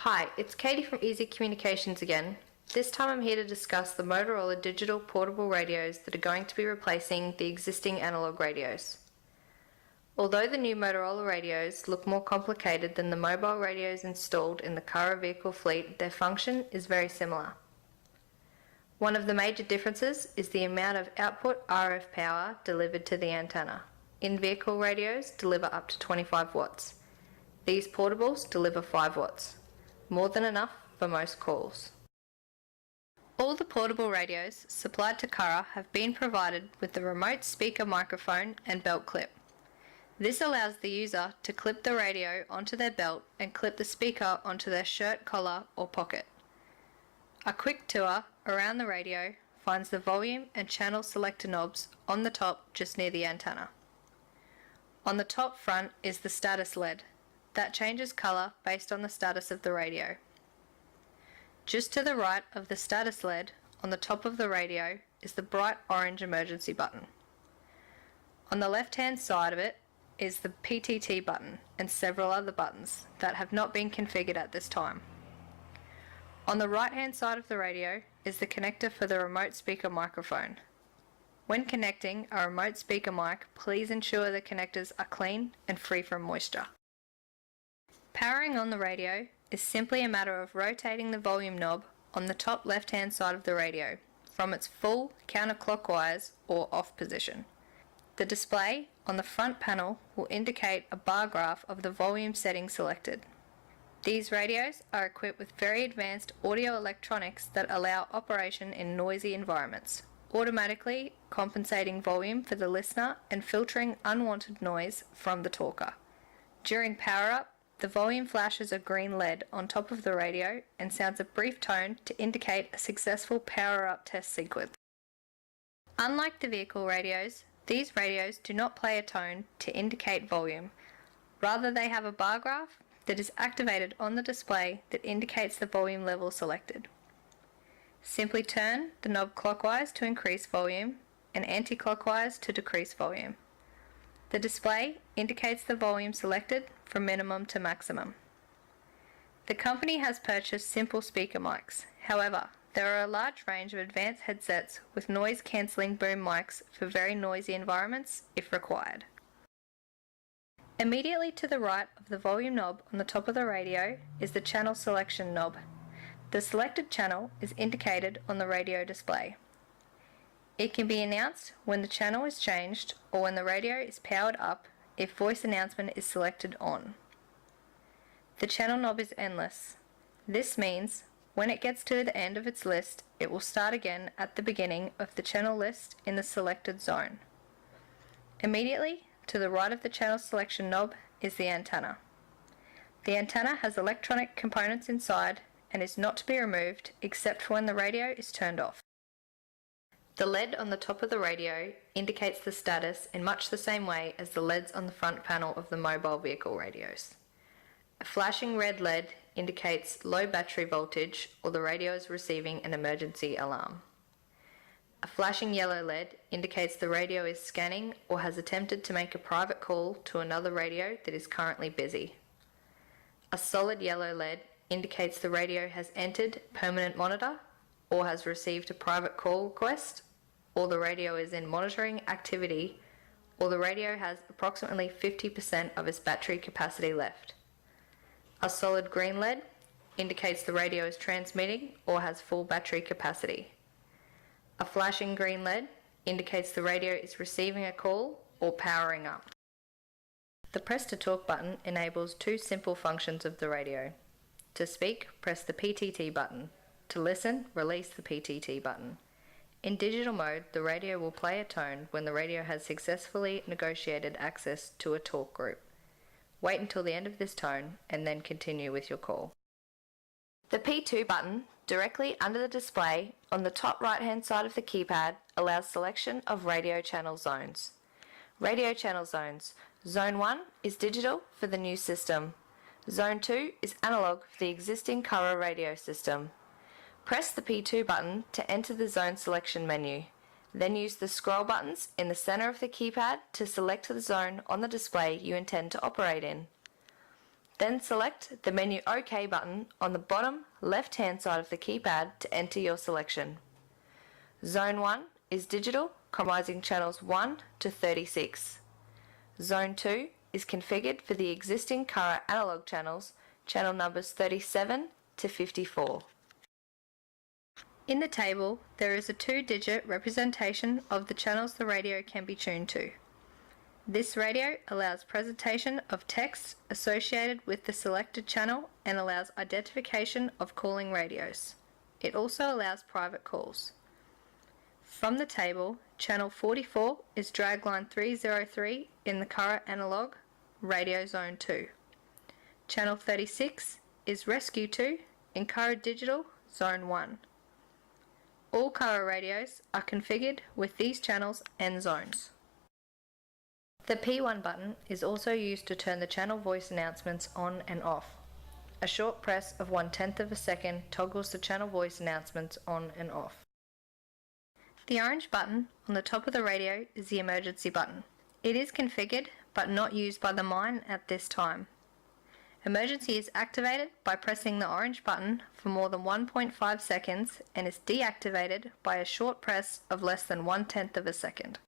Hi, it's Katie from Easy Communications again. This time I'm here to discuss the Motorola digital portable radios that are going to be replacing the existing analog radios. Although the new Motorola radios look more complicated than the mobile radios installed in the Curragh vehicle fleet, their function is very similar. One of the major differences is the amount of output RF power delivered to the antenna. In-vehicle radios deliver up to 25 watts. These portables deliver 5 watts, more than enough for most calls. All the portable radios supplied to Curragh have been provided with the remote speaker microphone and belt clip. This allows the user to clip the radio onto their belt and clip the speaker onto their shirt collar or pocket. A quick tour around the radio finds the volume and channel selector knobs on the top just near the antenna. On the top front is the status LED that changes colour based on the status of the radio. Just to the right of the status LED on the top of the radio is the bright orange emergency button. On the left hand side of it is the PTT button and several other buttons that have not been configured at this time. On the right hand side of the radio is the connector for the remote speaker microphone. When connecting a remote speaker mic, please ensure the connectors are clean and free from moisture. Powering on the radio is simply a matter of rotating the volume knob on the top left hand side of the radio from its full counterclockwise or off position. The display on the front panel will indicate a bar graph of the volume setting selected. These radios are equipped with very advanced audio electronics that allow operation in noisy environments, automatically compensating volume for the listener and filtering unwanted noise from the talker. During power up, the volume flashes a green LED on top of the radio and sounds a brief tone to indicate a successful power up test sequence. Unlike the vehicle radios, these radios do not play a tone to indicate volume. Rather, they have a bar graph that is activated on the display that indicates the volume level selected. Simply turn the knob clockwise to increase volume and anti-clockwise to decrease volume. The display indicates the volume selected from minimum to maximum. The company has purchased simple speaker mics. However, there are a large range of advanced headsets with noise-cancelling boom mics for very noisy environments if required. Immediately to the right of the volume knob on the top of the radio is the channel selection knob. The selected channel is indicated on the radio display. It can be announced when the channel is changed or when the radio is powered up if voice announcement is selected on. The channel knob is endless. This means when it gets to the end of its list, it will start again at the beginning of the channel list in the selected zone. Immediately to the right of the channel selection knob is the antenna. The antenna has electronic components inside and is not to be removed except for when the radio is turned off. The LED on the top of the radio indicates the status in much the same way as the LEDs on the front panel of the mobile vehicle radios. A flashing red LED indicates low battery voltage or the radio is receiving an emergency alarm. A flashing yellow LED indicates the radio is scanning or has attempted to make a private call to another radio that is currently busy. A solid yellow LED indicates the radio has entered permanent monitor or has received a private call request, or the radio is in monitoring activity, or the radio has approximately 50% of its battery capacity left. A solid green LED indicates the radio is transmitting or has full battery capacity. A flashing green LED indicates the radio is receiving a call or powering up. The press to talk button enables two simple functions of the radio. To speak, press the PTT button. To listen, release the PTT button. In digital mode, the radio will play a tone when the radio has successfully negotiated access to a talk group. Wait until the end of this tone and then continue with your call. The P2 button, directly under the display on the top right hand side of the keypad, allows selection of radio channel zones. Radio channel zones. Zone 1 is digital for the new system. Zone 2 is analog for the existing Curragh radio system. Press the P2 button to enter the zone selection menu. Then use the scroll buttons in the center of the keypad to select the zone on the display you intend to operate in. Then select the menu OK button on the bottom left-hand side of the keypad to enter your selection. Zone 1 is digital, comprising channels 1 to 36. Zone 2 is configured for the existing Curragh analogue channels, channel numbers 37 to 54. In the table, there is a 2-digit representation of the channels the radio can be tuned to. This radio allows presentation of text associated with the selected channel and allows identification of calling radios. It also allows private calls. From the table, channel 44 is dragline 303 in the Curragh analogue, radio zone 2. Channel 36 is rescue 2 in Curragh digital, zone 1. All Curragh radios are configured with these channels and zones. The P1 button is also used to turn the channel voice announcements on and off. A short press of 1/10 of a second toggles the channel voice announcements on and off. The orange button on the top of the radio is the emergency button. It is configured but not used by the mine at this time. Emergency is activated by pressing the orange button for more than 1.5 seconds and is deactivated by a short press of less than 1/10 of a second.